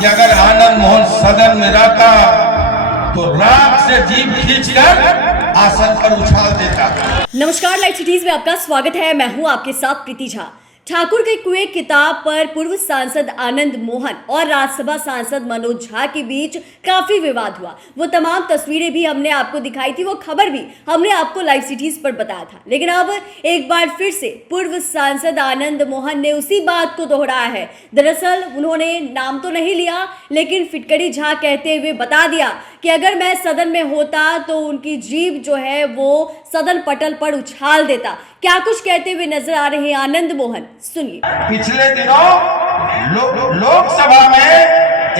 कि अगर आनंद मोहन सदन में रहता तो राख से जीभ खींचकर आसन पर उछाल देता। नमस्कार, लाइव सिटीज में आपका स्वागत है। मैं हूं आपके साथ प्रीति झा। ठाकुर के कुएं किताब पर पूर्व सांसद आनंद मोहन और राज्यसभा सांसद मनोज झा के बीच काफी विवाद हुआ। वो तमाम तस्वीरें भी हमने आपको दिखाई थी, वो खबर भी हमने आपको लाइव सिटीज पर बताया था। लेकिन अब एक बार फिर से पूर्व सांसद आनंद मोहन ने उसी बात को दोहराया है। दरअसल उन्होंने नाम तो नहीं लिया, लेकिन फिटकरी झा कहते हुए बता दिया कि अगर मैं सदन में होता तो उनकी जीभ जो है वो सदन पटल पर उछाल देता। क्या कुछ कहते हुए नजर आ रहे हैं आनंद मोहन, सुनिए। पिछले दिनों लोकसभा में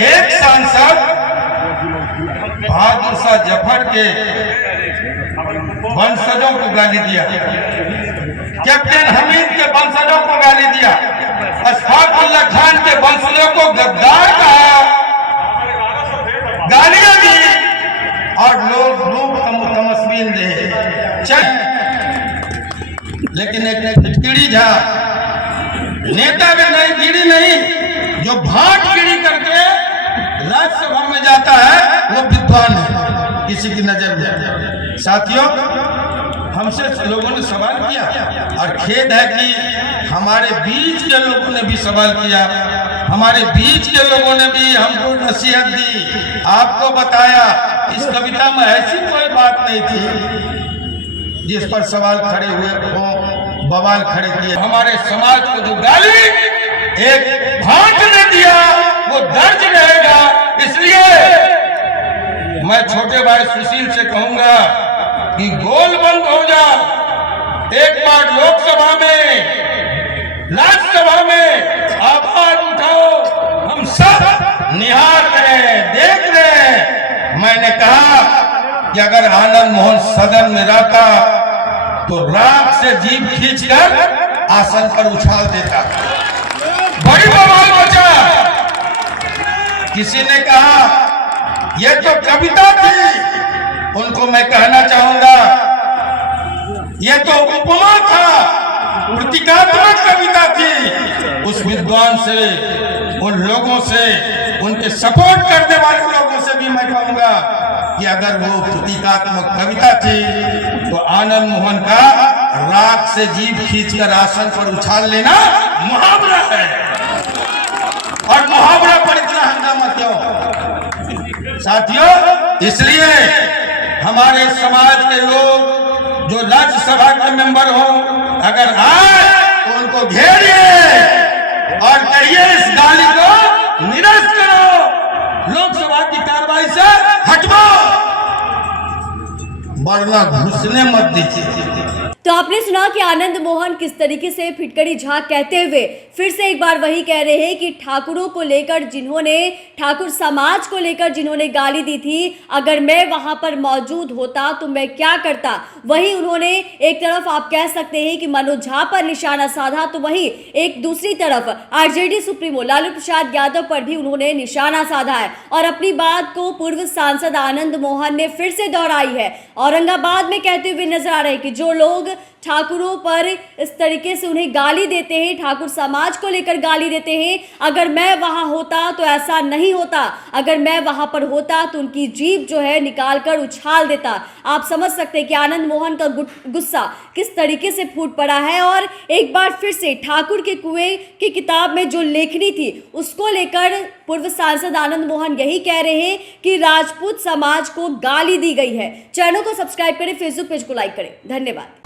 एक सांसद बहादुर शाह जफर के वंशजों को गाली दिया, कैप्टन हमीद के वंशजों को गाली दिया, अशफाक उल्लाह खान के वंशजों को गद्दार कहा, गालियां दी और लोग तमस्वीन दे। लेकिन एक फिटकिड़ी झा नेता भी नहीं, गिरी नहीं, जो भाट गिरी करके राज्यसभा में जाता है वो विद्वान है किसी की नजर में। साथियों, हमसे लोगों ने सवाल किया और खेद है कि हमारे बीच के लोगों ने भी सवाल किया, हमारे बीच के लोगों ने भी हमको नसीहत दी, आपको बताया इस कविता में ऐसी कोई बात नहीं थी जिस पर सवाल खड़े हुए हो, बवाल खड़े किए। हमारे समाज को जो गाली एक भाट ने दिया वो दर्ज रहेगा। इसलिए मैं छोटे भाई सुशील से कहूंगा कि गोल बंद हो जा। एक बार लोकसभा में, राज्यसभा में आवाज उठाओ, हम सब निहार रहे हैं, देख रहे हैं। मैंने कहा कि अगर आनंद मोहन सदन में रहता तो राख से जीभ खींचकर आसन पर उछाल देता। बड़ी बवाल मचा। किसी ने कहा यह तो कविता थी, उनको मैं कहना चाहूंगा यह तो उपमा था, प्रतीकात्मक कविता थी। उस विद्वान से, उन लोगों से, उनके सपोर्ट करने वाले लोगों से भी मैं कहूंगा कि अगर वो प्रतीकात्मक कविता थी तो आनंद मोहन का राख से जीभ खींचकर आसन पर उछाल लेना मुहावरा है। और मुहावरा पर इतना हंगामा क्यों? साथियों, इसलिए हमारे समाज के लोग जो राज्यसभा के मेंबर हो, अगर आए तो उनको घेरिए और कहिए इस गाली को निरस्त करो, लोकसभा की कार्रवाई से हटवाओ, वरना घुसने मत दीजिए। तो आपने सुना कि आनंद मोहन किस तरीके से फिटकरी झा कहते हुए फिर से एक बार वही कह रहे हैं कि ठाकुरों को लेकर जिन्होंने, ठाकुर समाज को लेकर जिन्होंने गाली दी थी, अगर मैं वहां पर मौजूद होता तो मैं क्या करता। वहीं उन्होंने एक तरफ आप कह सकते हैं कि मनोज झा पर निशाना साधा, तो वहीं एक दूसरी तरफ आरजेडी सुप्रीमो लालू प्रसाद यादव पर भी उन्होंने निशाना साधा है और अपनी बात को पूर्व सांसद आनंद मोहन ने फिर से दोहराई है। औरंगाबाद में कहते हुए नजर आ रहे हैं कि जो लोग ठाकुरों पर इस तरीके से उन्हें गाली देते हैं, ठाकुर समाज को लेकर गाली देते हैं, अगर मैं वहां होता तो ऐसा नहीं होता, अगर मैं वहां पर होता तो उनकी जीभ जो है निकालकर उछाल देता। आप समझ सकते हैं कि आनंद मोहन का गुस्सा किस तरीके से फूट पड़ा है। और एक बार फिर से ठाकुर के कुएं की किताब में जो लेखनी थी उसको लेकर पूर्व सांसद आनंद मोहन यही कह रहे हैं कि राजपूत समाज को गाली दी गई है। चैनल को सब्सक्राइब करें, फेसबुक पेज को लाइक करें। धन्यवाद।